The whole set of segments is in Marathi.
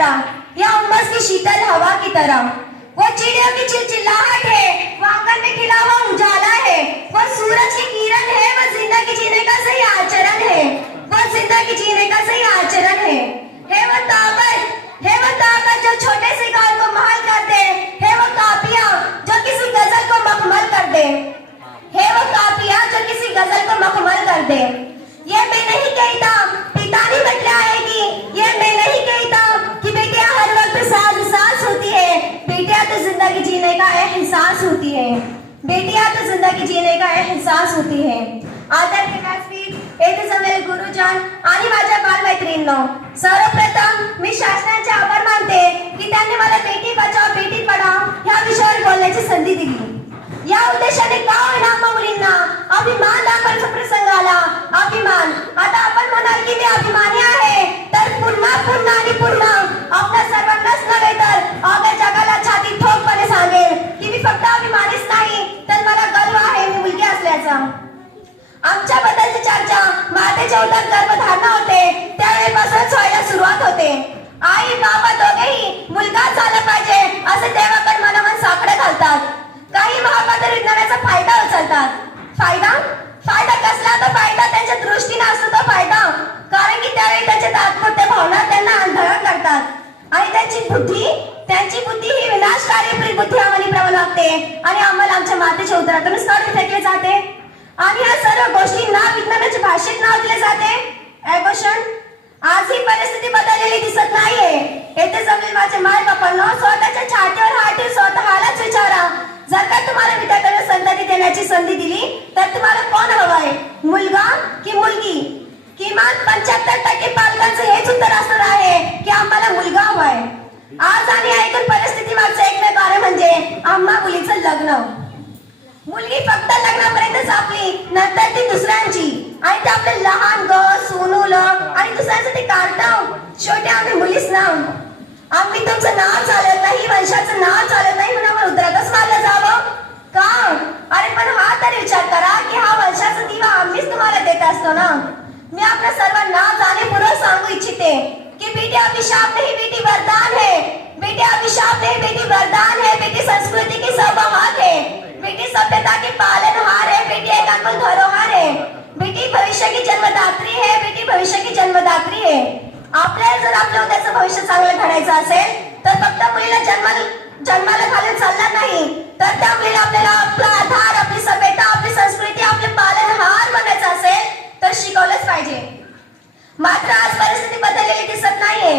तरह, या उमस की शीतल हवा की तरह। वो चिड़ियों की चिलचिलाहट है, वो आंगन में खिला हुआ उजाला है, वो सूरज की किरण है, वो जिंदगी जीने का सही आचरण है, वो जिंदगी जीने का सही आचरण है। वो ताकत जो छोटे से गाल को महल कर दे, है वो काफिया जो किसी गजल को मखमल कर दे, है वो काफिया जो किसी गजल को मखमल कर दे। ये मैं नहीं कहता पिता नहीं बतलाएगी, ये मैं नहीं कहता कि बेटियां हर वक्त सास होती है, बेटियां तो जिंदगी जीने का एहसास होती है, बेटियां तो जिंदगी जीने का एहसास होती है। आदर के व्यासपीठ येथे जमेल गुरुजन आणि माझ्या बालमैत्रिणींनो, सर्वप्रथम मी शासनाचे आभार मानते की त्यांनी मला बेटी बचाओ बेटी पढाओ ह्या विषयावर बोलण्याची संधी दिली। या उद्देशाने का होईना मुलींना अभिमान दाखवायचा प्रसंग आला। अभिमान, आता आपण म्हणाल की मी अभिमानी आहे, तर पुन्हा पुन्हा आणि पुन्हा आपल्या सर्वांनाच नव्हे तर अवघ्या जगाला छाती ठोकपणे सांगेल की मी फक्त अभिमानीच नाही तर मला गर्व आहे मी मुलगी असल्याचा। आमच्या बद्दलची चर्चा मातेच्या उदरात गर्भधारणा होते त्यावेळेपासूनच व्हायला सुरुवात होते। आई बाबा दोघेही मुलगा झाला पाहिजे असे देवाकडे मनोमन साकडे घालतात। काही महापात्र विज्ञानाचा फायदा उचलतात। फायदा कसला तर फायदा त्यांच्या दृष्टीने असतो तो फायदा, कारण की त्यावेळी त्यांचे तात्पुरते भावना त्यांना आंधळण करतात आणि त्यांची बुद्धी ही विनाशकारी बुद्धी आम्हाला प्रबल वागते आणि आम्हाला आमच्या मातेच्या उदरातूनच काढून फेकले जाते आणि या सर्व गोष्टींना विज्ञानाच्या भाषेत नाव दिले जाते ॲबॉर्शन। आज ही परिस्थिती बदललेली दिसत नाहीये। येथे जमेल माझे माय बापांनो, स्वतःच्या छातीवर हात ठेवून स्वतःलाच विचारा, जर का तुम्हाला विद्यार्थ्यांना संतती देण्याची संधी दिली तर तुम्हाला कोण हवंय, मुलगा की मुलगी? किमान 75% पालकांचं हेच उत्तर असणार आहे की आम्हाला मुलगा हवाय। आज आणि ऐकून परिस्थिती मागचं एकमेव कारण म्हणजे आम्हा मुलीचं लग्न। मुलगी फक्त लग्नापर्यंतच आपली, नंतर ती दुसऱ्यांची आणि ते आपले लहान सोनूल आणि दुसऱ्यांसाठी काढताव। शेवटी आम्ही मुलीच ना, आम्ही तुमचं नाव चालत नाही, वंशाचं नाव चालत नाही म्हणून आम्हाला उदरातच मारलं जावं का? अरे पण हा तरी विचार करा की हा वंशाचा दिवा आम्हीच तुम्हाला देत असतो ना। मी आपल्या सर्वांना जाणीवपूर्वक सांगू इच्छिते कि बेटी अभिशाप नहीं बेटी वरदान है, बेटी अभिशाप नहीं बेटी वरदान है, बेटी संस्कृति की संवाहक है, बेटी सभ्यता की पालनहार है, बेटी एक अनमोल धरोहर है, बेटी भविष्य की जन्मदात्री है, बेटी भविष्य की जन्मदात्री है। आपल्याला जर आपल्या उद्याचं भविष्य चांगलं घडायचं असेल तर फक्त मुलीला जन्माला घालून चालणार नाही, तर त्या मुलीला आपल्याला आपला आधार, आपली सभ्यता, आपली संस्कृती, आपले पालनहार बनायचं असेल तर शिकवलंच पाहिजे। मात्र आज परिस्थिती बदललेली दिसत नाहीये।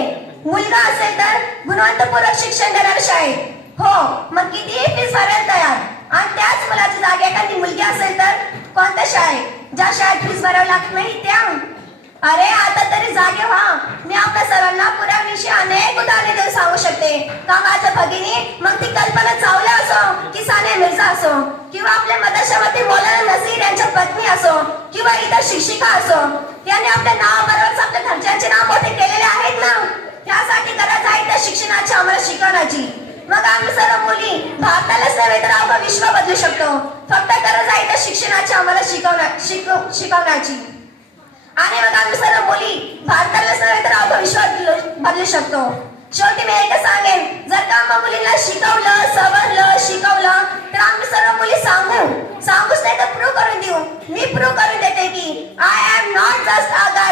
मुलगा असेल तर गुणवत्तापूर्वक शिक्षण देणार शाळेत, हो मग कितीही फीस भरायला तयार, आणि त्याच मुलाच्या जागी एखादी मुलगी असेल तर कोणत्या शाळेत, ज्या शाळेत फीस भरावी लागत नाही त्या? अरे आता तरी जागे व्हा। मी आपल्या सर्वांना पुराव्याविषयी अनेक उदाहरणे देऊन सांगू शकते का माझ्या भगिनी, मग ती कल्पना चावला असो की सानिया मिर्झा असो किंवा आपल्या मदरशामध्ये मौलाना नसीर यांच्या पत्नी असो किंवा इतर शिक्षिका असो, यांनी आपल्या नावाबरोबरच आपल्या घरच्यांचे नाव मोठे केलेले आहेत ना। त्यासाठी गरज आहे त्या शिक्षणाची, आम्हाला शिकवण्याची। मग आम्ही सर्व मुली भारतालाच नव्हे तर अवघं विश्व बदलू शकतो। फक्त गरज आहे त्या शिक्षणाची, आम्हाला शिकवण्याची आणि मग आम्ही सर्व मुली भारतालाच नव्हे तर अवघं विश्व बदलू शकतो। शेवटी मी एकच सांगेन, जर का आम्हा मुलींना शिकवलं, सवरलं, शिकवलं तर आम्ही सर्व मुली सांगूच नाही तर प्रूव्ह करून देऊ। मी प्रूव्ह करून देते की I am not just a girl,